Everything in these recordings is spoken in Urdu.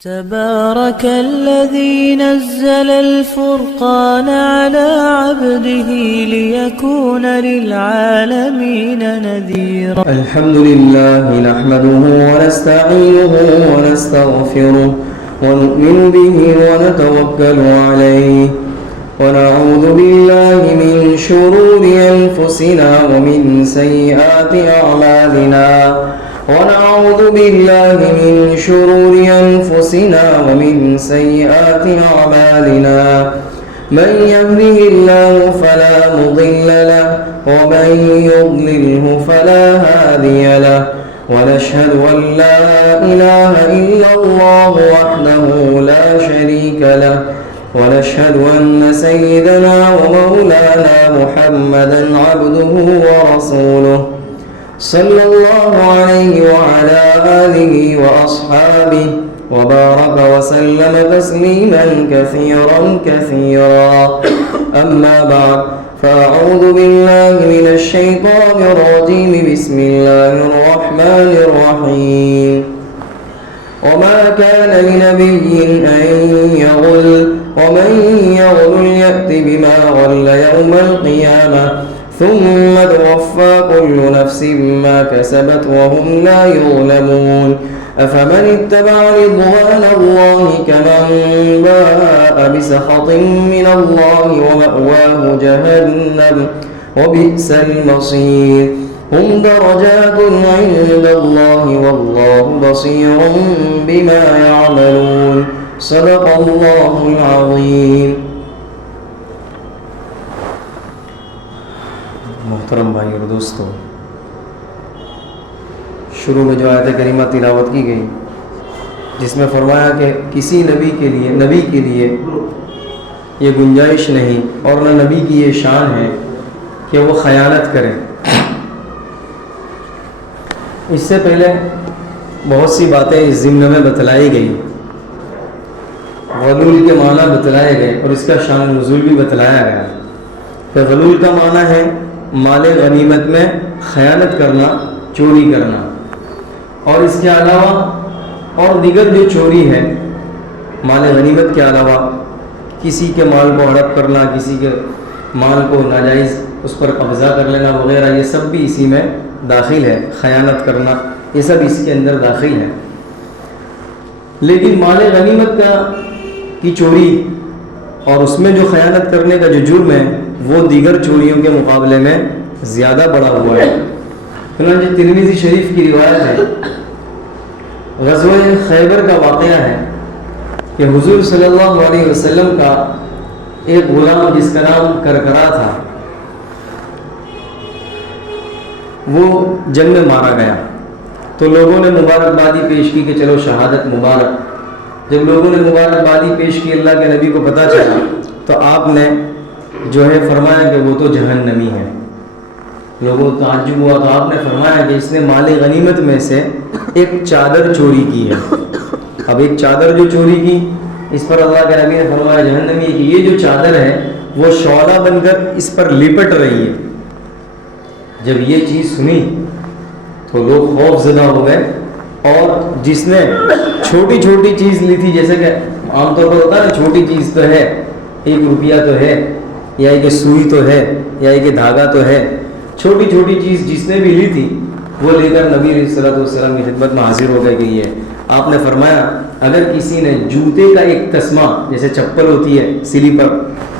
تبارك الذي نزل الفرقان على عبده ليكون للعالمين نذيرا. الحمد لله نحمده ونستعينه ونستغفره ونؤمن به ونتوكل عليه ونعوذ بالله من شرور أنفسنا ومن سيئات أعمالنا ونعوذ بالله من شرور أنفسنا ومن سيئات أعمالنا من يهده الله فلا مضل له ومن يضلله فلا هادي له ونشهد أن لا إله إلا الله وحده لا شريك له ونشهد أن سيدنا ومولانا محمدا عبده ورسوله صلى الله عليه وعلى آله وأصحابه وبارك وسلم تسليما كثيرا كثيرا. أما بعد فأعوذ بالله من الشيطان الرجيم. بسم الله الرحمن الرحيم. وما كان لنبي أن يغل ومن يغل يأت بما غل يوم القيامة ثم توفى كل نفس ما كسبت وهم لا يظلمون. أفمن اتبع رضوان الله كمن باء بسخط من الله ومأواه جهنم وبئس المصير. هم درجات عند الله والله بصير بما يعملون. صدق الله العظيم. محترم بھائی اور دوستو، شروع میں جو آیت کریمہ تلاوت کی گئی جس میں فرمایا کہ کسی نبی کے لیے یہ گنجائش نہیں اور نہ نبی کی یہ شان ہے کہ وہ خیانت کرے. اس سے پہلے بہت سی باتیں اس ضمن میں بتلائی گئی، غلول کے معنی بتلائے گئے اور اس کا شان نزول بھی بتلایا گیا. کہ غلول کا معنی ہے مال غنیمت میں خیانت کرنا، چوری کرنا، اور اس کے علاوہ اور دیگر جو چوری ہے مال غنیمت کے علاوہ کسی کے مال کو ہڑپ کرنا، کسی کے مال کو ناجائز اس پر قبضہ کر لینا وغیرہ، یہ سب بھی اسی میں داخل ہے. خیانت کرنا یہ سب اس کے اندر داخل ہے. لیکن مال غنیمت کی چوری اور اس میں جو خیانت کرنے کا جو جرم ہے وہ دیگر چوریوں کے مقابلے میں زیادہ بڑا ہوا ہے. چنانچہ ترمذی شریف کی روایت ہے، غزوہ خیبر کا واقعہ ہے کہ حضور صلی اللہ علیہ وسلم کا ایک غلام جس کا نام کرکرا تھا وہ جنگ میں مارا گیا. تو لوگوں نے مبارکبادی پیش کی کہ چلو شہادت مبارک. جب لوگوں نے مبارکبادی پیش کی، اللہ کے نبی کو پتہ چلا تو آپ نے جو ہے فرمایا کہ وہ تو جہنمی ہے. لوگوں کو تعجب ہوا تو آپ نے فرمایا کہ اس نے مال غنیمت میں سے ایک چادر چوری کی ہے. اب ایک چادر جو چوری کی اس پر اللہ کے نبی نے فرمایا جہنمی ہے کہ یہ جو چادر ہے وہ شعلہ بن کر اس پر لپٹ رہی ہے. جب یہ چیز سنی تو لوگ خوف زدہ ہو گئے، اور جس نے چھوٹی چھوٹی چیز لی تھی، جیسے کہ عام طور پر ہوتا ہے نا، چھوٹی چیز تو ہے، 1 روپیہ تو ہے، یا ایک سوئی تو ہے، یا ایک دھاگا تو ہے، چھوٹی چھوٹی چیز جس نے بھی لی تھی وہ لے کر نبی علیہ الصلوۃ والسلام کی خدمت میں حاضر ہو گئے کہ یہ آپ نے فرمایا اگر کسی نے جوتے کا ایک تسمہ، جیسے چپل ہوتی ہے سلیپر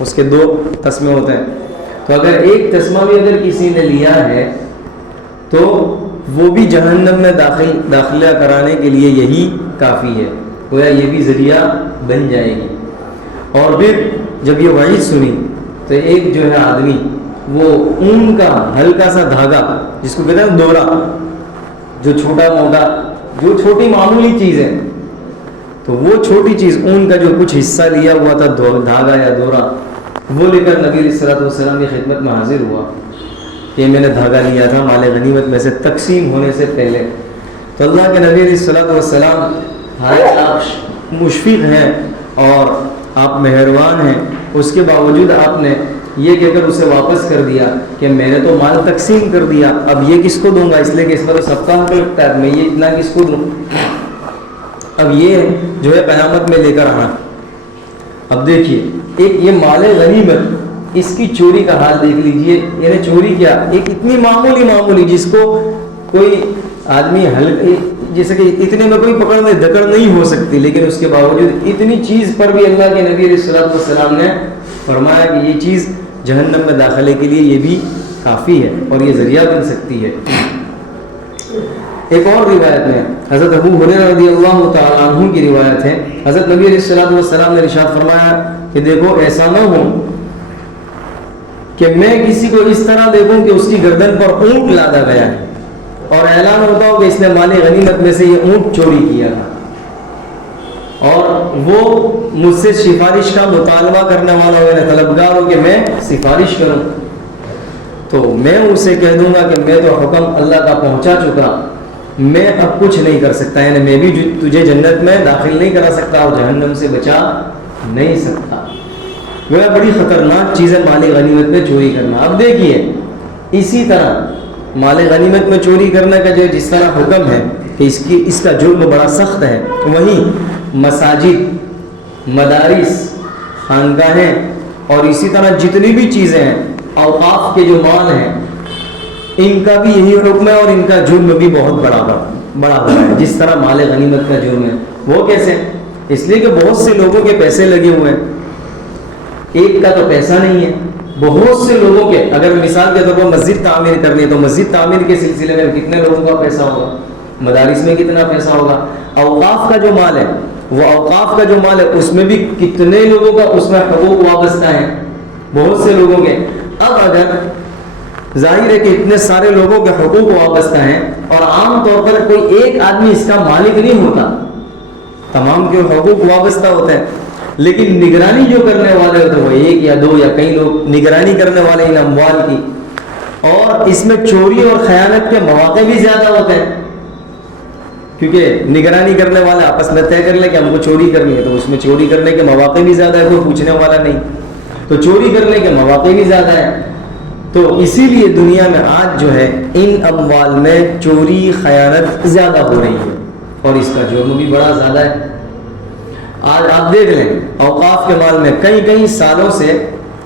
اس کے 2 تسمے ہوتے ہیں، تو اگر ایک تسمہ بھی اگر کسی نے لیا ہے تو وہ بھی جہنم میں داخلہ کرانے کے لیے یہی کافی ہے، گویا یہ بھی ذریعہ بن جائے گی. اور پھر جب یہ وعید سنی تو ایک جو ہے آدمی وہ اون کا ہلکا سا دھاگا جس کو کہتے ہیں دورا، جو چھوٹا موٹا جو چھوٹی معمولی چیز ہے، تو وہ چھوٹی چیز اون کا جو کچھ حصہ لیا ہوا تھا دھاگا یا دورا، وہ لے کر نبی علیہ الصلوۃ والسلام کی خدمت میں حاضر ہوا کہ میں نے دھاگا لیا تھا مال غنیمت میں سے تقسیم ہونے سے پہلے. تو اللہ کے نبی علیہ الصلوۃ والسلام آپ مشفق ہیں اور آپ مہربان ہیں، اس کے باوجود آپ نے یہ کہہ کر اسے واپس کر دیا کہ میں نے تو مال تقسیم کر دیا، اب یہ کس کو دوں گا، اس لیے کہ اس پر سب کا حق لگتا ہے، میں یہ اتنا کس کو دوں. اب یہ جو ہے قیامت میں لے کر آنا. اب دیکھیے ایک یہ مال غنیمت، اس کی چوری کا حال دیکھ لیجئے. یعنی چوری کیا، ایک اتنی معمولی جس کو کوئی آدمی جیسے کہ اتنے میں کوئی پکڑ دکڑ نہیں ہو سکتی، لیکن اس کے باوجود اتنی چیز پر بھی اللہ کے نبی علیہ الصلوۃ والسلام نے فرمایا کہ یہ چیز جہنم میں داخلے کے لیے یہ بھی کافی ہے اور یہ ذریعہ بن سکتی ہے. ایک اور روایت میں حضرت ابو ہریرہ رضی اللہ تعالیٰ عنہ کی روایت ہے، حضرت نبی علیہ الصلوۃ والسلام نے ارشاد فرمایا کہ دیکھو ایسا نہ ہو کہ میں کسی کو اس طرح دیکھوں کہ اس کی گردن پر اونٹ لادا گیا ہے اور اعلان ہوتا ہو کہ اس نے مال غنیمت میں سے یہ اونٹ چوری کیا تھا، اور وہ مجھ سے سفارش کا مطالبہ کرنے والا ہو، یعنی طلبگار ہو کہ میں سفارش کروں، تو میں اسے کہہ دوں گا کہ میں تو حکم اللہ کا پہنچا چکا، میں اب کچھ نہیں کر سکتا، یعنی میں بھی تجھے جنت میں داخل نہیں کرا سکتا اور جہنم سے بچا نہیں سکتا. وہ بڑی خطرناک چیز ہے مال غنیمت میں چوری کرنا. اب دیکھیے اسی طرح مال غنیمت میں چوری کرنے کا جو جس طرح حکم ہے کہ اس کا جرم بڑا سخت ہے، وہیں مساجد، مدارس، خانقاہیں اور اسی طرح جتنی بھی چیزیں ہیں، اوقاف کے جو مال ہیں، ان کا بھی یہی حکم ہے اور ان کا جرم بھی بہت بڑا ہے. جس طرح مال غنیمت کا جرم ہے وہ کیسے؟ اس لیے کہ بہت سے لوگوں کے پیسے لگے ہوئے ہیں، ایک کا تو پیسہ نہیں ہے، بہت سے لوگوں کے. اگر مثال کے طور پر مسجد تعمیر کرنی ہے تو مسجد تعمیر کے سلسلے میں کتنے لوگوں کا پیسہ ہوگا، مدارس میں کتنا پیسہ ہوگا. اوقاف کا جو مال ہے، وہ اوقاف کا جو مال ہے اس میں بھی کتنے لوگوں کا اس میں حقوق وابستہ ہیں، بہت سے لوگوں کے. اب اگر ظاہر ہے کہ اتنے سارے لوگوں کے حقوق وابستہ ہیں اور عام طور پر کوئی ایک آدمی اس کا مالک نہیں ہوتا، تمام کے حقوق وابستہ ہوتے ہیں، لیکن نگرانی جو کرنے والے ہوتے ہیں وہ ایک یا دو یا کئی لوگ نگرانی کرنے والے ان اموال کی، اور اس میں چوری اور خیانت کے مواقع بھی زیادہ ہوتے ہیں، کیونکہ نگرانی کرنے والے آپس میں طے کر لیں کہ ہم کو چوری کرنی ہے تو اس میں چوری کرنے کے مواقع بھی زیادہ ہے، کوئی پوچھنے والا نہیں تو چوری کرنے کے مواقع بھی زیادہ ہیں. تو اسی لیے دنیا میں آج جو ہے ان اموال میں چوری خیانت زیادہ ہو رہی ہے اور اس کا جرم بھی بڑا زیادہ ہے. آج آپ دیکھ لیں اوقاف کے مال میں کئی سالوں سے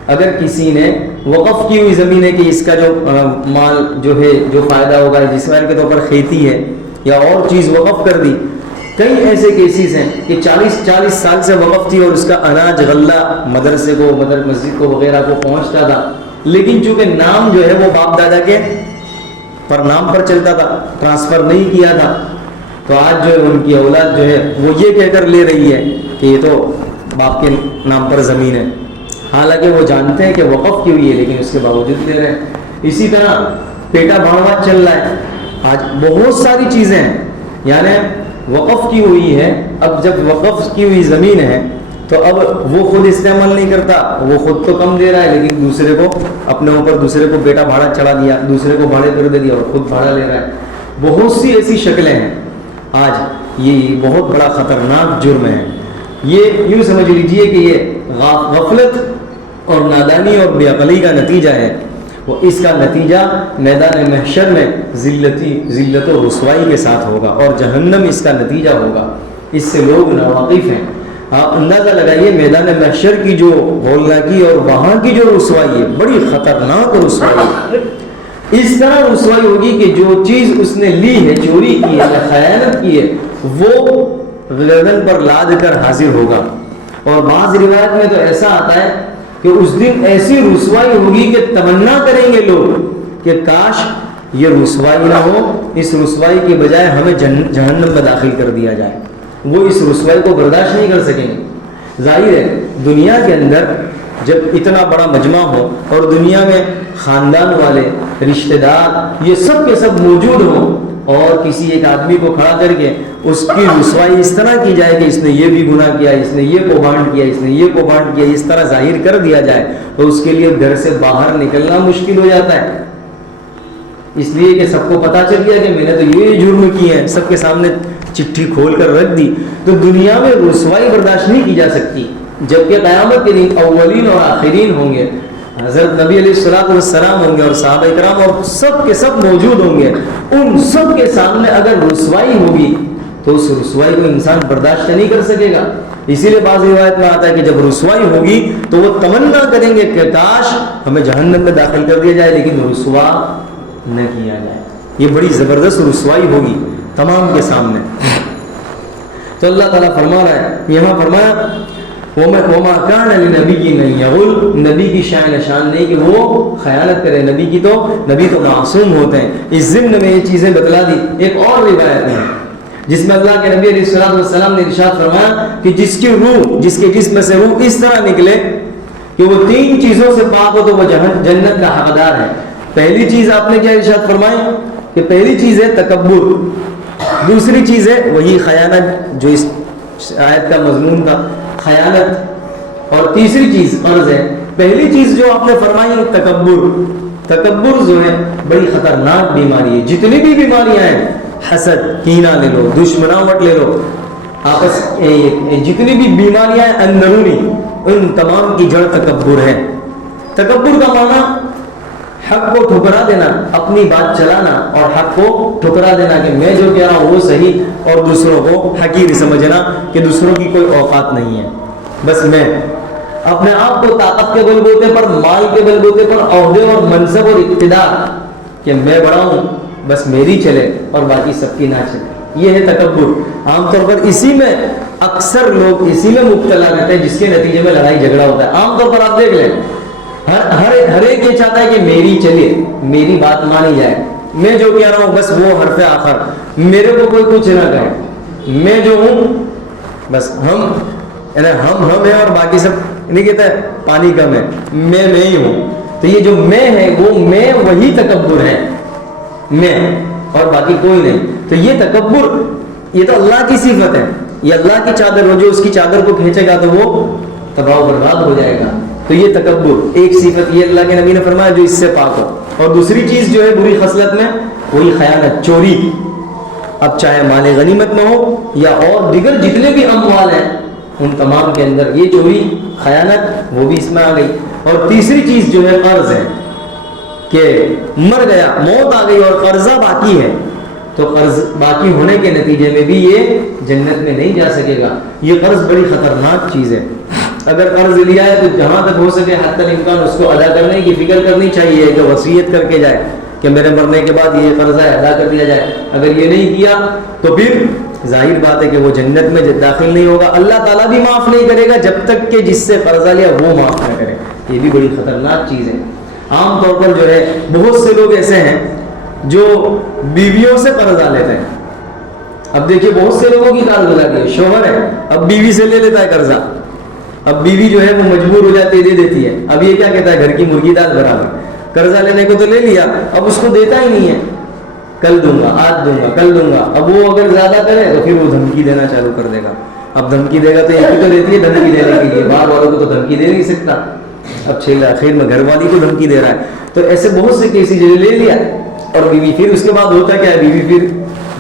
اگر کسی نے وقف کی ہوئی زمین ہے کہ اس کا جو مال جو ہے جو فائدہ ہوگا جسمان کے طور پر کھیتی ہے یا اور چیز وقف کر دی. کئی ایسے کیسز ہیں کہ 40 سال سے وقف تھی اور اس کا اناج غلہ مدرسے کو مسجد کو وغیرہ کو پہنچتا تھا، لیکن چونکہ نام جو ہے وہ باپ دادا کے پر نام پر چلتا تھا، ٹرانسفر نہیں کیا تھا، تو آج جو ہے ان کی اولاد جو ہے وہ یہ کہہ کر لے رہی ہے کہ یہ تو باپ کے نام پر زمین ہے، حالانکہ وہ جانتے ہیں کہ وقف کی ہوئی ہے لیکن اس کے باوجود لے رہے ہیں. اسی طرح پیٹا بھاڑوا چل رہا ہے. آج بہت ساری چیزیں ہیں، یعنی وقف کی ہوئی ہے، اب جب وقف کی ہوئی زمین ہے تو اب وہ خود استعمال نہیں کرتا، وہ خود تو کم دے رہا ہے لیکن دوسرے کو اپنے اوپر دوسرے کو بیٹا بھاڑا چڑھا دیا، دوسرے کو بھاڑے پر دے دیا اور خود بھاڑا لے رہا ہے. بہت سی ایسی شکلیں ہیں. آج یہ بہت بڑا خطرناک جرم ہے. یہ یوں سمجھ لیجئے کہ یہ غفلت اور نادانی اور بے عقلی کا نتیجہ ہے. وہ اس کا نتیجہ میدان محشر میں ذلت و رسوائی کے ساتھ ہوگا اور جہنم اس کا نتیجہ ہوگا. اس سے لوگ ناواقف ہیں. آپ اندازہ لگائیے میدان محشر کی جو ہولناکی اور وہاں کی جو رسوائی ہے، بڑی خطرناک رسوائی ہے. اس طرح رسوائی ہوگی کہ جو چیز اس نے لی ہے، چوری کی ہے یا خیانت کی ہے، وہ گردن پر لاد کر حاضر ہوگا. اور بعض روایت میں تو ایسا آتا ہے کہ اس دن ایسی رسوائی ہوگی کہ تمنا کریں گے لوگ کہ کاش یہ رسوائی نہ ہو، اس رسوائی کے بجائے ہمیں جہنم میں داخل کر دیا جائے. وہ اس رسوائی کو برداشت نہیں کر سکیں گے. ظاہر ہے دنیا کے اندر جب اتنا بڑا مجمع ہو اور دنیا میں خاندان والے، رشتہ دار، یہ سب کے سب موجود ہوں اور کسی ایک آدمی کو کھڑا کر کے اس کی رسوائی اس طرح کی جائے کہ اس نے یہ بھی گناہ کیا، اس نے یہ کوبانڈ کیا، اس نے یہ کوبانڈ کیا، اس طرح ظاہر کر دیا جائے تو اس کے لیے گھر سے باہر نکلنا مشکل ہو جاتا ہے. اس لیے کہ سب کو پتا چل گیا کہ میں نے تو یہ جرم کیے ہیں، سب کے سامنے چٹھی کھول کر رکھ دی. تو دنیا میں رسوائی برداشت نہیں کی جا سکتی، جبکہ قیامت کے دن اولین اور آخرین ہوں گے، حضرت نبی علیہ الصلوۃ والسلام ہوں گے اور صحابہ کرام اور سب کے سب موجود ہوں گے. ان سب کے سامنے اگر رسوائی ہوگی تو تو اس رسوائی کو انسان برداشت نہیں کر سکے گا. اسی لیے بعض روایت میں آتا ہے کہ جب رسوائی ہوگی تو وہ تمنا کریں گے کہ کاش ہمیں جہنم میں داخل کر دیا جائے لیکن رسوا نہ کیا جائے. یہ بڑی زبردست رسوائی ہوگی تمام کے سامنے. تو اللہ تعالیٰ فرما رہا ہے, یہاں فرمایا وَمَا كَانَ لِنَبِيٍّ أَن يَغُلَّ, نبی کی شان نہیں کہ وہ خیانت کرے. نبی تو معصوم ہوتے ہیں. اس ضمن میں یہ چیزیں بتلا دی. ایک اور روایت ہے جس میں اللہ کے نبی علیہ السلام نے ارشاد فرمایا کہ جس کی روح, جس کے جسم سے روح اس طرح نکلے کہ وہ 3 چیزوں سے پاک ہو تو وہ جنت کا حقدار ہے. پہلی چیز آپ نے کیا ارشاد فرمائی کہ پہلی چیز ہے تکبر, دوسری چیز ہے وہی خیانت جو اس آیت کا مضمون تھا, خیانت, اور تیسری چیز قرض ہے. پہلی چیز جو آپ نے فرمائی تکبر جو ہے بڑی خطرناک بیماری ہے. جتنی بھی بیماریاں ہیں, حسد, کینہ لے لو, دشمناوٹ لے لو, آپس جتنی بھی بیماریاں ہیں اندرونی, ان تمام کی جڑ تکبر ہے. تکبر کا معنی حق کو ٹھکرا دینا, اپنی بات چلانا اور حق کو ٹھکرا دینا کہ میں جو کہہ رہا ہوں وہ صحیح, اور دوسروں کو حقیر سمجھنا کہ دوسروں کی کوئی اوقات نہیں ہے, بس میں اپنے آپ کو طاقت کے بل بوتے پر, مال کے بل بوتے پر, عہدے اور منصب اور اقتدار کہ میں بڑا ہوں بس میری چلے اور باقی سب کی نہ چلے. یہ ہے تکبر. عام طور پر اسی میں اکثر لوگ اسی میں مبتلا رہتے ہیں جس کے نتیجے میں لڑائی جھگڑا ہوتا ہے. عام طور پر آپ دیکھ لیں ہر ایک یہ چاہتا ہے کہ میری چلیے, میری بات مانی جائے, میں جو کہہ رہا ہوں بس وہ حرف آخر, میرے کو کوئی کچھ نہ کہے, میں جو ہوں بس ہم ہیں اور باقی سب نہیں کہتا ہے پانی کم ہے, میں ہی ہوں. تو یہ جو میں ہے وہ میں وہی تکبر ہے, میں اور باقی کوئی نہیں. تو یہ تکبر یہ تو اللہ کی صفت ہے, یہ اللہ کی چادر ہو, جو اس کی چادر کو کھینچے گا تو وہ تباہ و برباد ہو جائے گا. تو یہ تکبر ایک صفت یہ اللہ کے نبی نے فرمایا جو اس سے پاک ہو. اور دوسری چیز جو ہے بری خصلت میں وہی خیانت, چوری. اب چاہے مال غنیمت میں ہو یا اور دیگر جتنے بھی اموال ہیں ان تمام کے اندر یہ چوری, خیانت وہ بھی اس میں آ گئی. اور تیسری چیز جو ہے قرض ہے کہ مر گیا, موت آ گئی اور قرضہ باقی ہے, تو قرض باقی ہونے کے نتیجے میں بھی یہ جنت میں نہیں جا سکے گا. یہ قرض بڑی خطرناک چیز ہے. اگر قرض لیا ہے تو جہاں تک ہو سکے حتی الامکان اس کو ادا کرنے کی فکر کرنی چاہیے کہ وصیت کر کے جائے کہ میرے مرنے کے بعد یہ قرضہ ادا کر دیا جائے. اگر یہ نہیں کیا تو پھر ظاہر بات ہے کہ وہ جنت میں داخل نہیں ہوگا. اللہ تعالیٰ بھی معاف نہیں کرے گا جب تک کہ جس سے قرضہ لیا وہ معاف نہ کرے. یہ بھی بڑی خطرناک چیز ہے. عام طور پر جو ہے بہت سے لوگ ایسے ہیں جو بیویوں سے قرضہ لیتے ہیں. اب دیکھیے بہت سے لوگوں کی کارگزاری ہے, شوہر ہے اب بیوی سے لے لیتا ہے قرضہ, اب بیوی جو ہے وہ مجبور ہو جاتی ہے, دے دیتی ہے. اب یہ کیا کہتا ہے گھر کی مرغی دال برابر, قرضہ لینے کو تو لے لیا, اب اس کو دیتا ہی نہیں ہے, کل دوں گا, آج دوں گا, کل دوں گا. اب وہ اگر زیادہ کرے تو پھر وہ دھمکی دینا چالو کر دے گا. اب دھمکی دے گا تو ایک تو دیتی ہے دھمکی دینے کے لیے, باہر والوں کو تو دھمکی دے نہیں سکتا, اب آخر میں گھر والی کو دھمکی دے رہا ہے. تو ایسے بہت سے کیسی جگہ لے لیا اور بیوی پھر اس کے بعد ہوتا کیا ہے, بیوی پھر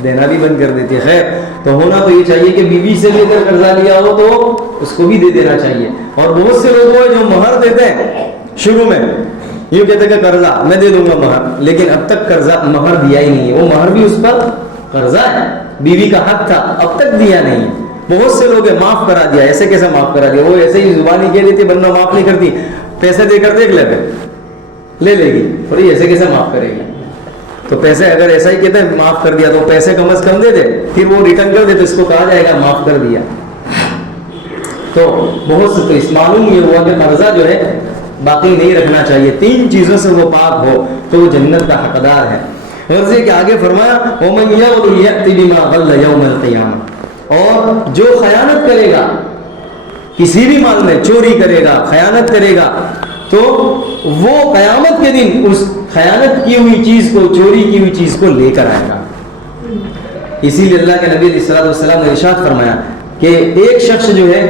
دینا بھی بند کر دیتی ہے. خیر تو ہونا تو یہ چاہیے کہ بیوی سے لے کر قرضہ لیا ہو تو اس کو بھی دے دینا چاہیے. اور بہت سے لوگ ہیں جو مہر دیتے ہیں شروع میں یوں کہتے ہیں کہ قرضہ میں دے دوں گا مہر, لیکن اب تک قرضہ مہر دیا ہی نہیں ہے. وہ مہر بھی اس پر قرضہ ہے, بیوی کا حق تھا اب تک دیا نہیں. بہت سے لوگ ہیں معاف کرا دیا. ایسے کیسے معاف کرا دیا, وہ ایسے ہی زبانی کہہ لیتی بندہ معاف نہیں کرتی, پیسے دے کر دیکھ لے لے گی, اور یہ ایسے کیسے معاف کرے گی. تو پیسے اگر ایسا ہی کہتے ہیں معاف کر دیا تو پیسے کم از کم دے دے, پھر وہ ریٹرن کر دے تو اس کو کہا جائے گا معاف کر دیا. تو بہت سے تو اس معلوم یہ ہوا کہ قرضہ جو ہے باقی نہیں رکھنا چاہیے. 3 چیزوں سے وہ پاک ہو تو وہ جنت کا حقدار ہے. غرضے کے آگے فرمایا وَمَنْ يَغْلُ يَأْتِ بِمَا غَلَّ يَوْمَ الْقِيَامَةِ, اور جو خیانت کرے گا کسی بھی مال میں, چوری کرے گا, خیانت کرے گا, تو وہ قیامت کے دن اس خیانت کی ہوئی چیز کو, چوری کی ہوئی چیز کو لے کر آئے گا. اسی لیے اللہ کے نبی علیہ الصلوٰۃ والسلام نے ارشاد فرمایا کہ ایک شخص جو ہے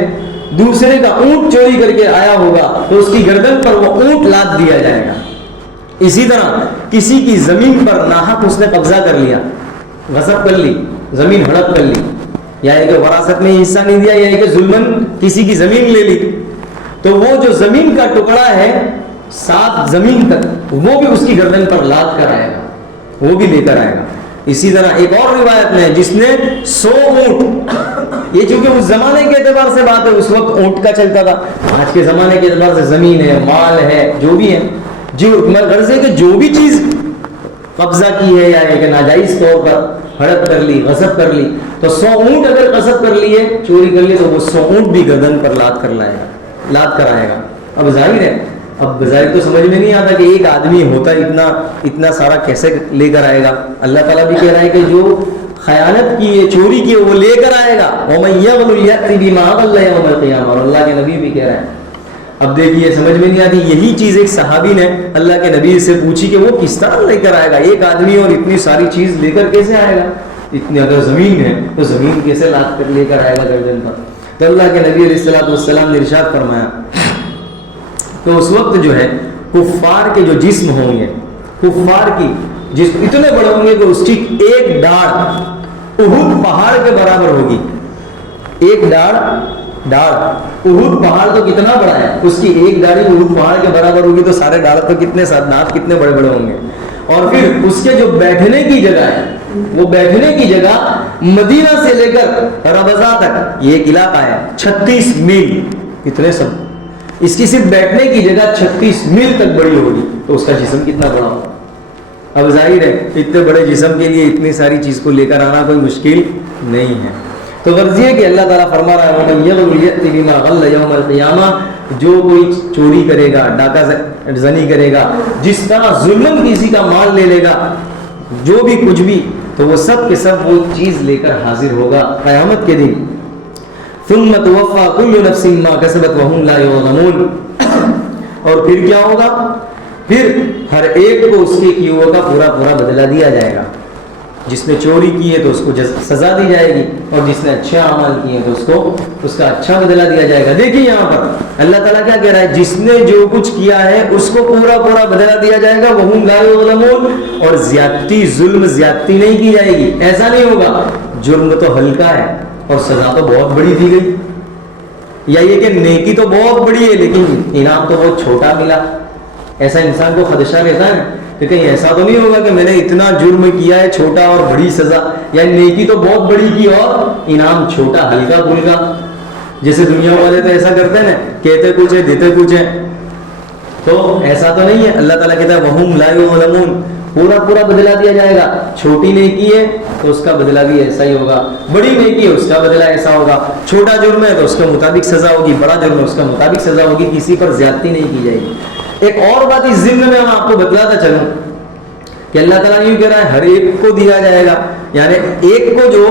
دوسرے کا اونٹ چوری کر کے آیا ہوگا تو اس کی گردن پر وہ اونٹ لاد دیا جائے گا. اسی طرح کسی کی زمین پر ناحق اس نے قبضہ کر لیا, غصب کر لی, زمین ہڑپ کر لی, یا کہ وراثت میں حصہ نہیں دیا, یا کہ ظلمن کسی کی زمین لے لی, تو وہ جو زمین کا ٹکڑا ہے 7 زمین تک وہ بھی اس کی گردن پر لاد کر آئے گا, وہ بھی لے کر آئے گا. اسی طرح ایک اور روایت میں جس نے 100 اونٹ، یہ چونکہ اس زمانے کے اعتبار سے بات ہے، اس وقت اونٹ کا چلتا تھا، آج کے زمانے کے اعتبار سے زمین ہے، مال ہے، جو بھی ہے، جو غرض ہے کہ جو بھی چیز قبضہ کی ہے یا ایک ناجائز طور پر ہڑپ کر لی، غصب کر لی، تو 100 اونٹ اگر غصب کر لیے، چوری کر لیے، تو وہ 100 اونٹ بھی گردن پر لاد کر آئے گا۔ اب ظاہر ہے، اب بظاہر تو سمجھ میں نہیں آتا کہ ایک آدمی ہوتا اتنا سارا کیسے لے کر آئے گا۔ اللہ تعالیٰ بھی کہہ رہا ہے کہ جو خیانت کی ہے، چوری کی ہے، وہ لے کر آئے گا۔ وَمَن يَغْلُ يَأْتِ بِمَا غَلَّ يَوْمَ الْقِيَامَةِ، اور اللہ کے نبی بھی کہہ رہے ہیں۔ اب دیکھیے سمجھ میں نہیں آتی، یہی چیز ایک صحابی نے اللہ کے نبی سے پوچھی کہ وہ کس طرح لے کر آئے گا، ایک آدمی اور اتنی ساری چیز لے کر کیسے آئے گا، اتنی اگر زمین ہے تو زمین کیسے لاد کر لے کر آئے گا گردن پر۔ تو اللہ کے نبی علیہ السلام نے ارشاد فرمایا کہ اس وقت جو ہے کفار کے جو جسم ہوں گے، کفار کی جسم اتنے بڑے ہوں گے کہ اس کی ایک ڈاڑھ احد پہاڑ کے برابر ہوگی۔ ایک ڈاڑھ احد پہاڑ تو کتنا بڑا ہے، اس کی ایک ڈاڑھی احد پہاڑ کے برابر ہوگی، تو سارے ڈاڑھ تو کتنے دانت کتنے بڑے بڑے ہوں گے۔ اور پھر اس کے جو بیٹھنے کی جگہ ہے، وہ بیٹھنے کی جگہ مدینہ سے لے کر ربضہ تک، یہ ایک علاقہ ہے، 36 میل، کتنے سب، اس کی صرف بیٹھنے کی جگہ 36 میل تک بڑی ہوگی، تو اس کا جسم کتنا بڑا ہوگا۔ اب ظاہر ہے اتنے بڑے جسم کے لیے اتنی ساری چیز کو لے کر آنا کوئی مشکل نہیں ہے۔ تو غرض یہ کہ اللہ تعالیٰ فرما رہا ہے وَمَن يَغْلُ يَأْتِ بِمَا غَلَّ يَوْمَ الْقِيَامَةِ، جو کوئی چوری کرے گا، ڈاکہ زنی کرے گا، جس طرح ظلم کسی کا مال لے لے گا، جو بھی کچھ بھی، تو وہ سب کے سب وہ چیز لے کر حاضر ہوگا قیامت کے دن۔ ثم توفى كل نفس ما كسبت وهم لا يظلمون، اور پھر کیا ہوگا، پھر ہر ایک کو اس کے کیے ہوئے کا پورا بدلہ دیا جائے گا۔ جس نے چوری کی ہے تو اس کو سزا دی جائے گی، اور جس نے اچھے اعمال کیے ہیں تو اس کو اس کا اچھا بدلہ دیا جائے گا۔ دیکھیے یہاں پر اللہ تعالیٰ کیا کہہ رہا ہے، جس نے جو کچھ کیا ہے اس کو پورا بدلہ دیا جائے گا۔ وَهُمْ لَا يُظْلَمُونَ، اور زیادتی نہیں کی جائے گی، ایسا نہیں ہوگا جرم تو ہلکا ہے اور سزا تو بہت بڑی دی گئی، یا یہ کہ نیکی تو بہت بڑی ہے لیکن انعام تو بہت چھوٹا ملا۔ ایسا انسان کو خدشہ رہتا ہے کہ کہیں ایسا تو نہیں ہوگا کہ میں نے اتنا جرم کیا ہے، چھوٹا اور بڑی سزا، یا نیکی تو بہت بڑی کی اور انعام چھوٹا ہلکا پھلکا۔ جیسے دنیا والے تو ایسا کرتے ہیں نا، کہتے کچھ ہے دیتے کچھ ہے، تو ایسا تو نہیں ہے۔ اللہ تعالیٰ کہتا ہے وَهُمْ لَا يُظْلَمُونَ، پورا بدلہ دیا جائے گا۔ چھوٹی نیکی ہے تو اس کا بدلہ بھی ایسا ہی ہوگا، بڑی نیکی ہے اس کا بدلہ ایسا ہوگا، چھوٹا جرم ہے تو اس کے مطابق سزا ہوگی، بڑا جرم ہے اس کا مطابق سزا ہوگی، کسی پر زیادتی نہیں کی جائے گی۔ ایک اور بات اس ضمن میں آپ کو بتلاتا چلوں کہ اللہ تعالیٰ یوں کہہ رہا ہے ہر ایک کو دیا جائے گا، یعنی ایک کو جو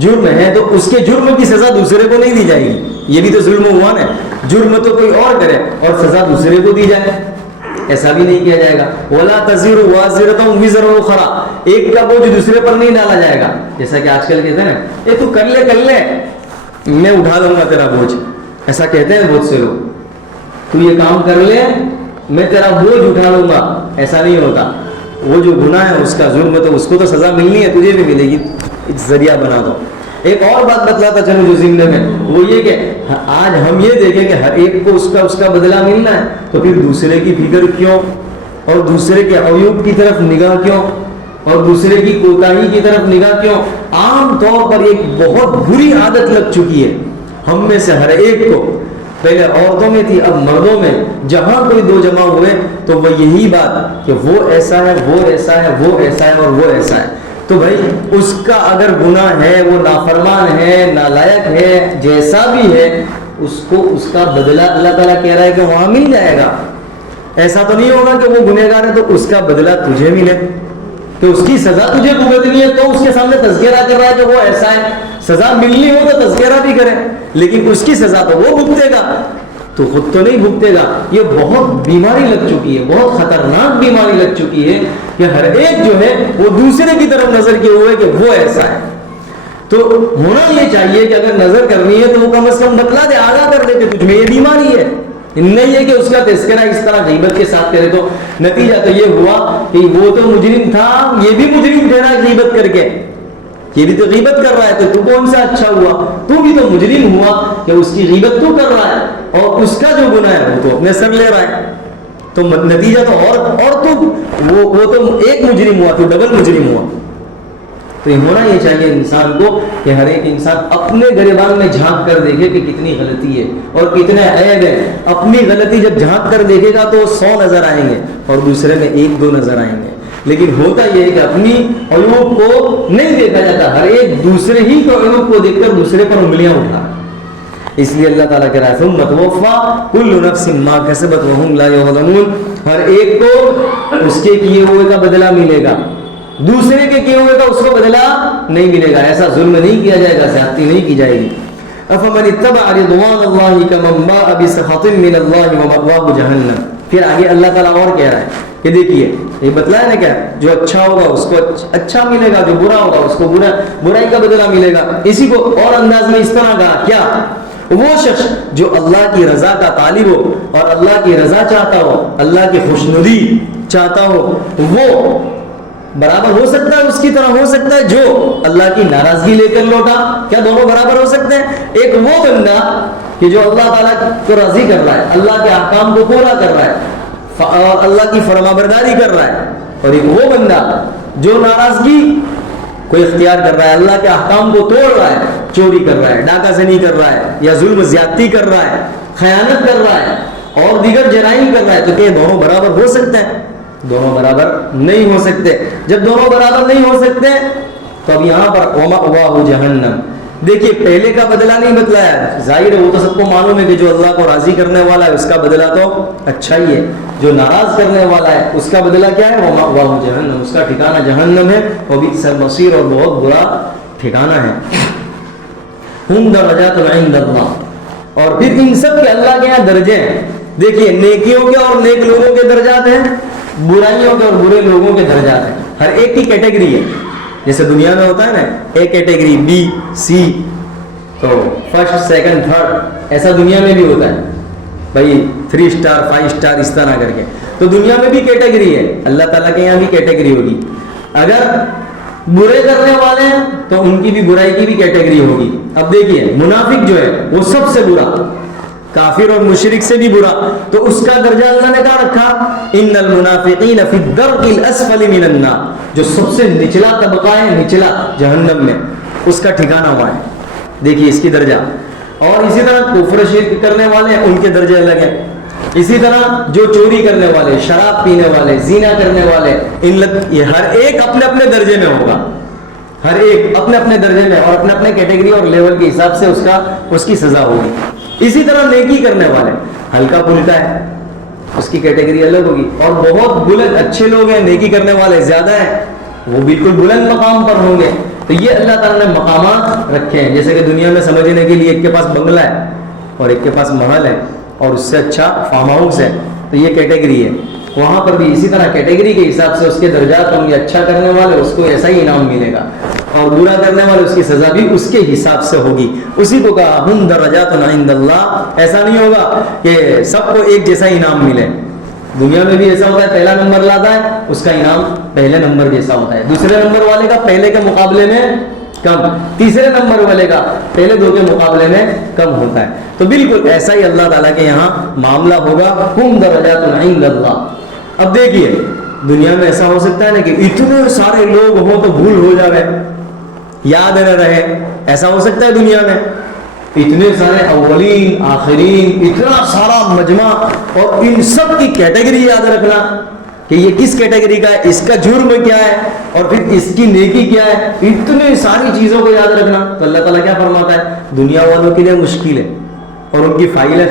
جرم ہے تو اس کے جرم کی سزا دوسرے کو نہیں دی جائے گی، یہ بھی تو ظلم ہوا نا، جرم تو کوئی اور کرے اور سزا دوسرے کو دی جائے، ایسا بھی نہیں کیا جائے گا۔ وَلَا تَزِرُ وَازِرَةٌ وِزْرَ أُخْرَىٰ، ایک کا بوجھ دوسرے پر نہیں ڈالا جائے گا، جیسا کہ آج کل کہتے ہیں نا یہ تو کر لے میں اٹھا لوں گا تیرا بوجھ، ایسا کہتے ہیں بہت سے لوگ، تو یہ کام کر لے میں تیرا بوجھ اٹھا لوں گا، ایسا نہیں ہوتا۔ وہ جو گناہ ہے اس کا جرم تو اس کو تو سزا ملنی ہے، تجھے بھی ملے گی، ذریعہ بنا دو۔ ایک اور بات بتلاتا چلوں جو ضمن میں، وہ یہ کہ آج ہم یہ دیکھیں کہ ہر ایک کو اس کا بدلہ ملنا ہے، تو پھر دوسرے کی فکر کیوں، اور دوسرے کے عیوب کی طرف نگاہ کیوں، اور دوسرے کی کوتاہی کی طرف نگاہ کیوں؟ عام طور پر ایک بہت بری عادت لگ چکی ہے ہم میں سے ہر ایک کو، پہلے عورتوں میں تھی اب مردوں میں، جہاں کوئی دو جمع ہوئے تو وہ یہی بات کہ وہ ایسا ہے، وہ ایسا ہے، وہ ایسا ہے اور وہ ایسا ہے، تو بھائی اس کا اگر گناہ ہے، وہ نافرمان ہے، نالائق ہے، جیسا بھی ہے، اس کو اس کا بدلہ اللہ تعالیٰ کہہ رہا ہے کہ وہاں مل جائے گا۔ ایسا تو نہیں ہوگا کہ وہ گنہگار ہے تو اس کا بدلہ تجھے ملے، کہ اس کی سزا تجھے بھگتنی ہے تو اس کے سامنے تذکرہ کر رہا ہے کہ وہ ایسا ہے، سزا ملنی ہو تو تذکرہ بھی کرے، لیکن اس کی سزا تو وہ بھگتے گا، تو خود تو نہیں بھگتے گا۔ یہ بہت بیماری لگ چکی ہے، بہت خطرناک بیماری لگ چکی ہے کہ ہر ایک جو ہے وہ دوسرے کی طرف نظر کیے ہوئے کہ وہ ایسا ہے۔ تو ہونا یہ چاہیے کہ اگر نظر کرنی ہے تو وہ کم از کم بتلا دے، آگاہ کر دے کہ تجھ میں یہ بیماری ہے، نہیں ہے کہ اس کا تذکرہ اس طرح غیبت کے ساتھ کرے تو نتیجہ تو یہ ہوا کہ وہ تو مجرم تھا، یہ بھی مجرم ٹھہرا غیبت کر کے، یہ بھی تو غیبت کر رہا ہے، تو کون سا اچھا ہوا؟ تو بھی تو مجرم ہوا کہ اس کی غیبت تو کر رہا ہے اور اس کا جو گناہ ہے وہ تو اپنے سر لے رہا ہے، تو نتیجہ تو اور تو وہ تو ایک مجرم ہوا، تو ڈبل مجرم ہوا۔ تو یہ ہونا یہ چاہیے انسان کو کہ ہر ایک انسان اپنے گریبان میں جھانک کر دیکھے کہ کتنی غلطی ہے اور کتنے عیب ہے. اپنی غلطی جب جھانک کر دیکھے گا تو 100 نظر آئیں گے اور دوسرے میں 1-2 نظر آئیں گے. لیکن ہوتا یہ ہے کہ اپنی عیوب کو نہیں دیکھا جاتا, ہر ایک دوسرے ہی کو عیوب کو دیکھ کر دوسرے پر انگلیاں اٹھا. اس لیے اللہ تعالیٰ کہہ رہا ہے ثم توفیٰ کل نفس ما کسبت وہم لا یظلمون, ہر ایک کو اس کے کیے ہوئے کا بدلہ ملے گا, دوسرے کے کیے ہوئے کا اس کو بدلہ نہیں ملے گا. ایسا ظلم نہیں کیا جائے گا, زیادتی نہیں کی جائے گی. افمن اتبع رضوان اللہ کمن باء بسخط من اللہ ومأواہ جہنم. پھر آگے اللہ تعالیٰ اور کہہ رہا ہے کہ دیکھیے یہ بتلایا نا کیا, جو اچھا ہوگا اس کو اچھا ملے گا, جو برا ہوگا اس کو برائی کا بدلہ ملے گا. اسی کو اور انداز میں اس طرح کہا کیا, وہ شخص جو اللہ کی رضا کا طالب ہو اور اللہ کی رضا چاہتا ہو, اللہ کی خوشنودی چاہتا ہو, وہ برابر ہو سکتا ہے, اس کی طرح ہو سکتا ہے جو اللہ کی ناراضگی لے کر لوٹا. کیا دونوں برابر ہو سکتے ہیں؟ ایک وہ بندہ کہ جو اللہ تعالیٰ کو راضی کر رہا ہے, اللہ کے احکام کو پورا کر رہا ہے اور اللہ کی فرمانبرداری کر رہا ہے, اور ایک وہ بندہ جو ناراضگی کوئی اختیار کر رہا ہے, اللہ کے احکام کو توڑ رہا ہے, چوری کر رہا ہے, ڈاکہ زنی کر رہا ہے, یا ظلم زیادتی کر رہا ہے, خیانت کر رہا ہے اور دیگر جرائم کر رہا ہے. تو کہ دونوں برابر ہو سکتے ہیں؟ دونوں برابر نہیں ہو سکتے. جب دونوں برابر نہیں ہو سکتے تو اب یہاں پر ومأواہ جہنم. دیکھیے پہلے کا بدلہ نہیں بتلایا, ظاہر ہے وہ تو سب کو معلوم ہے کہ جو اللہ کو راضی کرنے والا ہے اس کا بدلہ تو اچھا ہی ہے, جو ناراض کرنے والا ہے اس کا بدلہ کیا ہے؟ ومأواہ جہنم, اس کا ٹھکانہ جہنم ہے, وبئس المصیر, اور بہت برا ٹھکانہ ہے. ہم درجات عند اللہ, اور پھر ان سب کے اللہ کے یہاں درجے ہیں. دیکھیے نیکیوں کے اور نیک لوگوں کے درجات ہیں, برائیوں کے اور برے لوگوں کے درجات ہیں. ہر ایک کی کیٹیگری ہے. جیسے دنیا میں ہوتا ہے نا اے کیٹیگری, بی, سی, تو فرسٹ, سیکنڈ, تھرڈ, ایسا دنیا میں بھی ہوتا ہے بھائی, 3 اسٹار 5 اسٹار اس طرح کر کے. تو دنیا میں بھی کیٹیگری ہے, اللہ تعالیٰ کے یہاں بھی کیٹیگری ہوگی. اگر برے کرنے والے ہیں تو ان کی بھی برائی کی بھی کیٹیگری ہوگی. اب دیکھیے منافق جو ہے وہ سب سے برا, کافر اور مشرک سے بھی برا, تو اس کا درجہ اللہ نے کہاں رکھا؟ ان المنافقین فی الدرک الاسفل من النار, جو سب سے نچلا طبقہ ہے, نچلا جہنم میں, اس کا ٹھکانہ ہوا ہے. دیکھیے اس کی درجہ. اور اسی طرح کفر شرک کرنے والے ان کے درجے الگ ہیں. اسی طرح جو چوری کرنے والے, شراب پینے والے, زنا کرنے والے, یہ ہر ایک اپنے اپنے درجے میں ہوگا, ہر ایک اپنے اپنے درجے میں اور اپنے اپنے کیٹیگری اور لیول کے حساب سے اس کی سزا ہوگی. اسی طرح نیکی کرنے والے, ہلکا پھلکا ہے, اس کی کیٹیگری الگ ہوگی. اور بہت بلند اچھے لوگ ہیں, نیکی کرنے والے زیادہ ہیں, وہ بالکل بلند مقام پر ہوں گے. تو یہ اللہ تعالیٰ نے مقامات رکھے ہیں. جیسے کہ دنیا میں سمجھنے کے لیے ایک کے پاس بنگلہ ہے اور ایک کے پاس محل ہے اور اس سے اچھا فارم ہاؤس ہے, تو یہ کیٹیگری ہے. وہاں پر بھی اسی طرح کیٹیگری کے حساب سے اس کے درجات ہوں گے. اچھا کرنے والے اس کو ایسا ہی انعام ملے گا, اور برا کرنے والے اس کی سزا بھی اس کے حساب سے ہوگی. اسی کو کہا ہم درجات عند اللہ. ایسا نہیں ہوگا کہ سب کو ایک جیسا انعام ملے. دنیا میں بھی ایسا ہوتا ہے, پہلا نمبر لاتا ہے اس کا انعام پہلے نمبر جیسا ہوتا ہے, دوسرے نمبر والے کا پہلے کے مقابلے میں کم, تیسرے نمبر والے کا پہلے 2 کے مقابلے میں کم ہوتا ہے. تو بالکل ایسا ہی اللہ تعالیٰ کے یہاں معاملہ ہوگا. ہم درجات عند اللہ. اب دیکھیے دنیا میں ایسا ہو سکتا ہے نا کہ اتنے سارے لوگ ہوں تو بھول ہو جائے, یاد نہ رہے, ایسا ہو سکتا ہے دنیا میں. اتنے سارے اولین آخرین, اتنا سارا مجمع, اور ان سب کی کیٹیگری یاد رکھنا کہ یہ کس کیٹیگری کا ہے, اس کا جرم کیا ہے, اور پھر اس کی نیکی کیا ہے, اتنی ساری چیزوں کو یاد رکھنا. تو اللہ تعالیٰ کیا فرماتا ہے, دنیا والوں کے لیے مشکل ہے اور ان کی فائلیں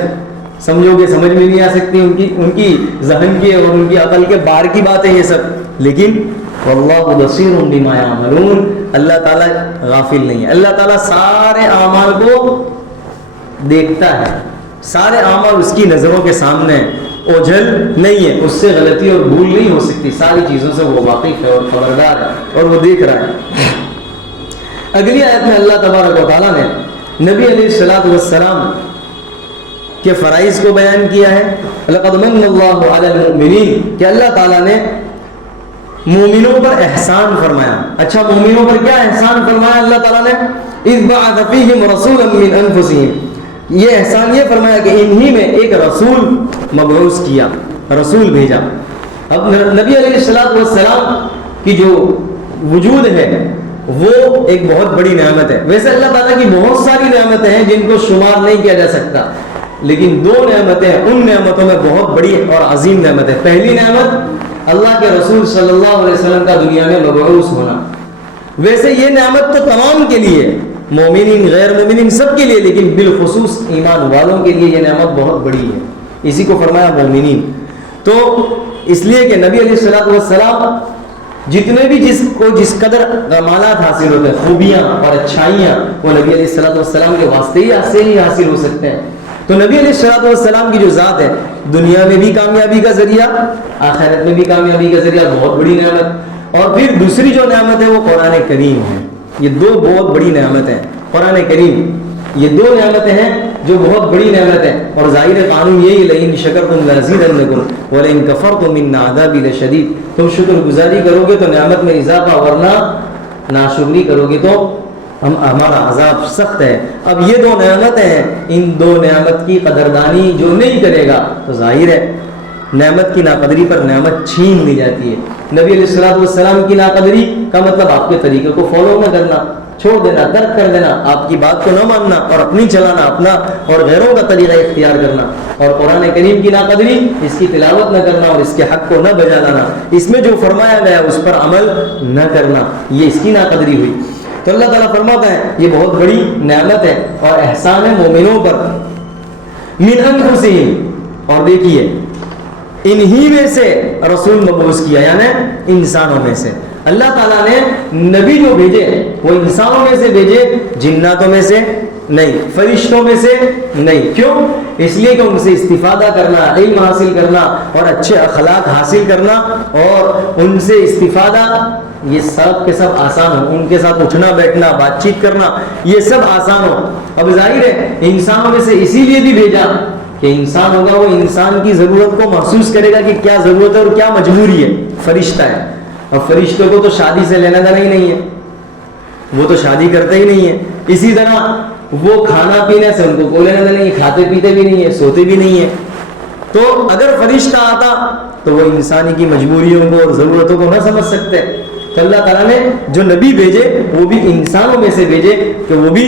سمجھو گے سمجھ میں نہیں آ سکتی, ان کی ذہن کی اور ان کی عقل کے باہر کی باتیں یہ سب. لیکن واللہ بصیر بما یعملون, اللہ تعالیٰ غافل نہیں ہے. اللہ تعالیٰ سارے اعمال کو دیکھتا ہے, سارے اعمال اس کی نظروں کے سامنے, اوجھل نہیں ہے, اس سے غلطی اور بھول نہیں ہو سکتی. ساری چیزوں سے وہ واقف ہے اور خبردار ہے اور وہ دیکھ رہا ہے. اگلی آیت میں اللہ تبارک و تعالیٰ نے نبی علیہ الصلوۃ والسلام کے فرائض کو بیان کیا ہے. لقد من اللہ علی المؤمنین, کہ اللہ تعالیٰ نے مومنوں پر احسان فرمایا. اچھا مومنوں پر کیا احسان فرمایا اللہ تعالیٰ نے؟ اذ بعث فیہم رسولا من انفسہم, یہ احسان یہ فرمایا کہ انہی میں ایک رسول مبعوث کیا, رسول بھیجا. اب نبی علیہ الصلوۃ والسلام کی جو وجود ہے وہ ایک بہت بڑی نعمت ہے. ویسے اللہ تعالیٰ کی بہت ساری نعمتیں ہیں جن کو شمار نہیں کیا جا سکتا, لیکن 2 نعمتیں ان نعمتوں میں بہت بڑی اور عظیم نعمت ہے. پہلی نعمت اللہ کے رسول صلی اللہ علیہ وسلم کا دنیا میں مبعوث ہونا. ویسے یہ نعمت تو تمام کے لیے, مومنین غیر مومنین سب کے لیے, لیکن بالخصوص ایمان والوں کے لیے یہ نعمت بہت بڑی ہے. اسی کو فرمایا مومنین. تو اس لیے کہ نبی علیہ الصلوۃ والسلام جتنے بھی جس قدر کمالات حاصل ہوتے ہیں, خوبیاں اور اچھائیاں, وہ نبی علیہ الصلوۃ والسلام کے واسطے سے ہی حاصل ہو سکتے ہیں. تو نبی علیہ الصلوۃ والسلام کی جو ذات ہے, دنیا میں بھی کامیابی کا ذریعہ, آخرت میں بھی کامیابی کا ذریعہ, بہت بڑی نعمت. اور پھر دوسری جو نعمت ہے وہ قرآن کریم ہے. یہ 2 بہت بڑی نعمت ہیں. قرآن کریم, یہ 2 نعمتیں ہیں جو بہت بڑی نعمت ہیں. اور ظاہر قانون یہی, لئن شکرتم لازیدنکم ولئن کفرتم ان عذابی لشدید. تم شکر گزاری کرو گے تو نعمت میں اضافہ, ورنہ ناشکری کرو گے تو ہمارا عذاب سخت ہے. اب یہ 2 نعمتیں ہیں, ان 2 نعمت کی قدردانی جو نہیں کرے گا تو ظاہر ہے نعمت کی ناقدری پر نعمت چھین لی جاتی ہے. نبی علیہ الصلوۃ والسلام کی ناقدری کا مطلب آپ کے طریقے کو فالو نہ کرنا, چھوڑ دینا, ترک کر دینا, آپ کی بات کو نہ ماننا اور اپنی چلانا اپنا اور غیروں کا طریقہ اختیار کرنا. اور قرآن کریم کی ناقدری, اس کی تلاوت نہ کرنا اور اس کے حق کو نہ بجا لانا, اس میں جو فرمایا گیا اس پر عمل نہ کرنا, یہ اس کی ناقدری ہوئی. تو اللہ تعالیٰ فرماتا ہے یہ بہت بڑی نعمت ہے اور احسان ہے مومنوں پر. من انفسہم, اور دیکھیے انہی میں سے رسول مبعوث کیا, یعنی انسانوں میں سے. اللہ تعالیٰ نے نبی جو بھیجے وہ انسانوں میں سے بھیجے, جناتوں میں سے نہیں, فرشتوں میں سے نہیں. کیوں؟ اس لیے کہ ان سے استفادہ کرنا, علم حاصل کرنا اور اچھے اخلاق حاصل کرنا اور ان سے استفادہ, یہ سب کے سب آسان ہو. ان کے ساتھ اٹھنا بیٹھنا بات چیت کرنا یہ سب آسان ہو. اب ظاہر ہے انسانوں میں سے اسی لیے بھی بھیجا کہ انسان ہوگا وہ انسان کی ضرورت کو محسوس کرے گا کہ کیا ضرورت ہے اور کیا مجبوری ہے. فرشتہ ہے, اور فرشتوں کو تو شادی سے لینا دینا ہی نہیں ہے, وہ تو شادی کرتے ہی نہیں ہے. اسی طرح وہ کھانا پینے سے ان کو کوئی لینا دینا نہیں ہے, کھاتے پیتے بھی نہیں ہے, سوتے بھی نہیں ہے. تو اگر فرشتہ آتا تو وہ انسانی کی مجبوریوں کو اور ضرورتوں کو نہ سمجھ سکتے. تو اللہ تعالیٰ نے جو نبی بھیجے وہ بھی انسانوں میں سے بھیجے کہ وہ بھی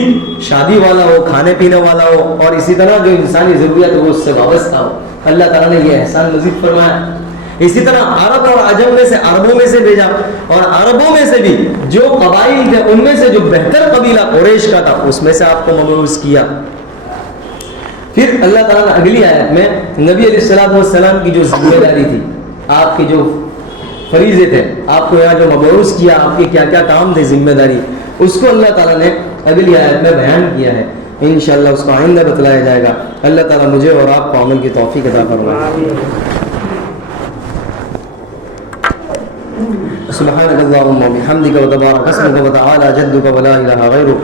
شادی والا ہو, کھانے پینے والا ہو, اور اسی طرح جو انسانی ضروریات ہے وہ اس سے وابستہ ہو. اللہ تعالیٰ نے یہ احسان مزید فرمایا. اسی طرح عرب اور عجم میں سے عربوں میں سے بھیجا, اور عربوں میں سے بھی جو قبائل تھے ان میں سے جو بہتر قبیلہ قریش کا تھا اس میں سے آپ کو مبعوث کیا. پھر اللہ تعالیٰ نے اگلی آیت میں نبی علیہ الصلوۃ والسلام کی جو ذمہ داری تھی, آپ کے جو فریضے تھے, آپ کو یہاں جو مبعوث کیا, آپ کے کیا کیا کام تھے, ذمہ داری, اس کو اللہ تعالیٰ نے اگلی آیت میں بیان کیا ہے. انشاءاللہ اس کو آئندہ بتلایا جائے گا. اللہ تعالیٰ مجھے اور آپ کو عمل کی توفیق عطا فرمائے. سبحانك اللهم وبحمدك وتبارك اسمك وتعالى جدك ولا اله غيرك.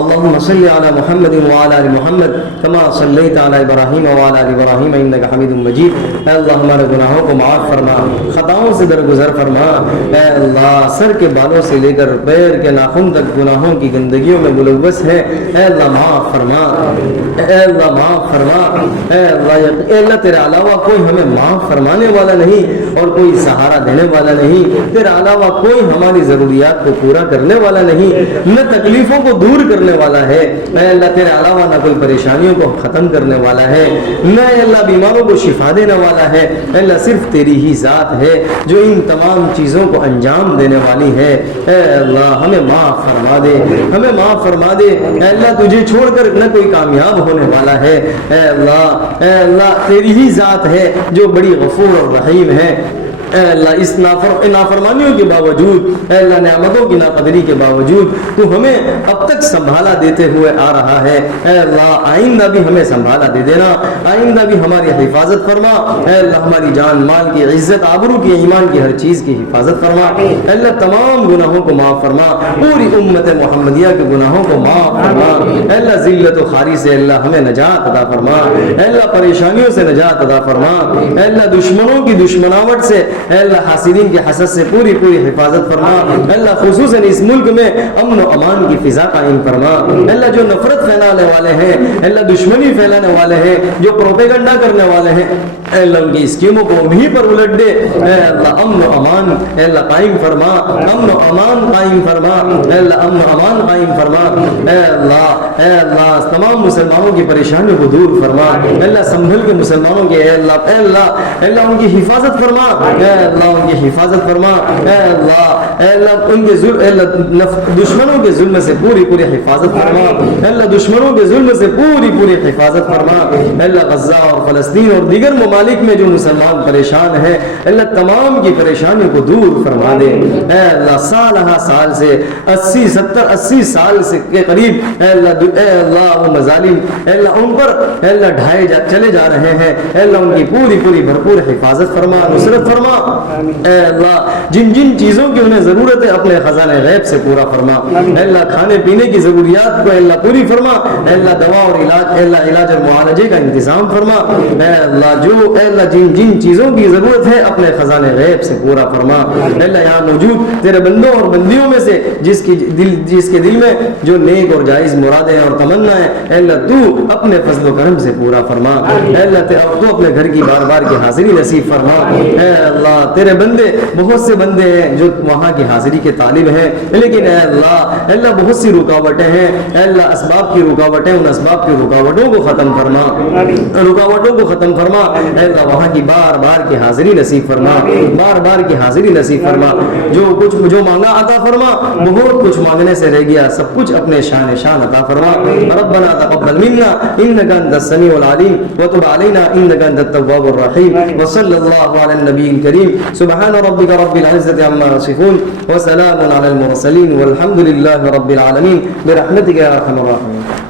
اللهم صل على محمد وعلى ال محمد كما صليت على ابراهيم وعلى ال ابراهيم انك حميد مجيد. اے اللہ ہمارے گناہوں کو معاف فرما, خطاؤں سے درگزر فرما. اے اللہ سر کے بالوں سے لے کر پیر کے ناخن تک گناہوں کی گندگیوں میں ملوث ہے. اے اللہ معاف فرما, اے اللہ معاف فرما. اے اللہ تیرے علاوہ کوئی ہمیں معاف فرمانے والا نہیں اور کوئی سہارا دینے والا نہیں. تیرے علاوہ کوئی ہماری ضروریات کو پورا کرنے والا نہیں, نہ تکلیفوں کو دور کرنے والا ہے. اے اللہ تیرے علاوہ نہ کوئی پریشانیوں کو ختم کرنے والا ہے, نہ اے اللہ بیماروں کو شفا دینے والا ہے. اے اللہ صرف تیری ہی ذات ہے جو ان تمام چیزوں کو انجام دینے والی ہے. اے اللہ ہمیں معاف فرما دے, ہمیں معاف فرما دے. اے اللہ تجھے چھوڑ کر نہ کوئی کامیاب ہونے والا ہے. اے اللہ تیری ہی ذات ہے جو بڑی غفور اور رحیم ہے. اے اللہ اس نافرمانیوں کے باوجود, اے اللہ نعمتوں کی ناقدری کے باوجود تو ہمیں اب تک سنبھالا دیتے ہوئے آ رہا ہے. اے اللہ آئندہ بھی ہمیں سنبھالا دے دینا, آئندہ بھی ہماری حفاظت فرما. اے اللہ ہماری جان مال کی عزت آبرو کی ایمان کی ہر چیز کی حفاظت فرما. اے اللہ تمام گناہوں کو معاف فرما, پوری امت محمدیہ کے گناہوں کو معاف فرما. اے اللہ ذلت و خواری سے اللہ ہمیں نجات عطا فرما. اے اللہ پریشانیوں سے نجات عطا فرما. اے اللہ دشمنوں کی دشمناوٹ سے اے اللہ حاسدین کے حسد سے پوری پوری حفاظت فرما. اے اللہ خصوصاً اس ملک میں امن و امان کی فضا قائم فرما. اے اللہ جو نفرت پھیلانے والے ہیں, اے اللہ دشمنی پھیلانے والے ہیں, جو پروپیگنڈا کرنے والے ہیں, اے اللہ ان کی اسکیموں کو انہیں پر الٹ دے. اے اللہ امن و امان اے اللہ قائم فرما, امن و امان قائم فرما, اے اللہ امن و امان قائم فرما. اے اللہ تمام مسلمانوں کی پریشانیوں کو دور فرما. اے اللہ سنبھل کے مسلمانوں کے اے اللہ ان کی حفاظت فرما. اے اللہ ان کی حفاظت فرما. اے اللہ ان کے دشمنوں کے ظلم سے پوری پوری حفاظت فرما. اے اللہ دشمنوں کے ظلم سے پوری پوری حفاظت فرما. اے اللہ غزہ اور فلسطین اور دیگر ممالک میں جو مسلمان پریشان ہیں, اے اللہ تمام کی پریشانیوں کو دور فرما دے. اے اللہ سال سے 80 سال سے کے قریب اے اللہ وہ مظالم اے اللہ ان پر اے اللہ ڈھائے چلے جا رہے ہیں. اے اللہ ان کی پوری پوری بھرپور حفاظت فرما, نصرت فرما. اے اللہ جن جن چیزوں کی انہیں ضرورت ہے اپنے خزانے غیب سے پورا فرما. اے اللہ کھانے پینے کی ضروریات کو اے اللہ پوری فرما. اے اللہ دوا اور علاج اے اللہ علاج اور معالجے کا انتظام فرما. اے اللہ جو اے اللہ جن جن چیزوں کی ضرورت ہے اپنے خزانے غیب سے پورا فرما. اے اللہ یہاں موجود تیرے بندوں اور بندیوں میں سے جس کے دل میں جو نیک اور جائز مرادیں اور تمنا ہے, اے اللہ تو اپنے فضل و کرم سے پورا فرما. اے اللہ تو اپنے گھر کی بار بار کی حاضری نصیب فرما. اے اللہ تیرے بندے بہت سے بندے ہیں جو وہاں کی حاضری کے طالب ہیں, لیکن اے اللہ بہت سی رکاوٹیں ہیں. اے اللہ اسباب کی رکاوٹیں, ان اسباب کی رکاوٹوں کو ختم فرما, رکاوٹوں کو ختم فرما. اے اللہ وہاں کی بار بار کی حاضری نصیب فرما, بار بار کی حاضری نصیب فرما. جو مانگا عطا فرما, بہت کچھ مانگنے سے رہ گیا, سب کچھ اپنے شان عطا فرما. ربنا تقبل منا انك انت السميع العليم وتب علينا انك انت التواب الرحيم. وصلى الله على النبي الكريم. سبحان ربك رب العزة عما يصفون وسلام على المرسلين والحمد لله رب العالمين برحمتك يا ارحم الراحمين.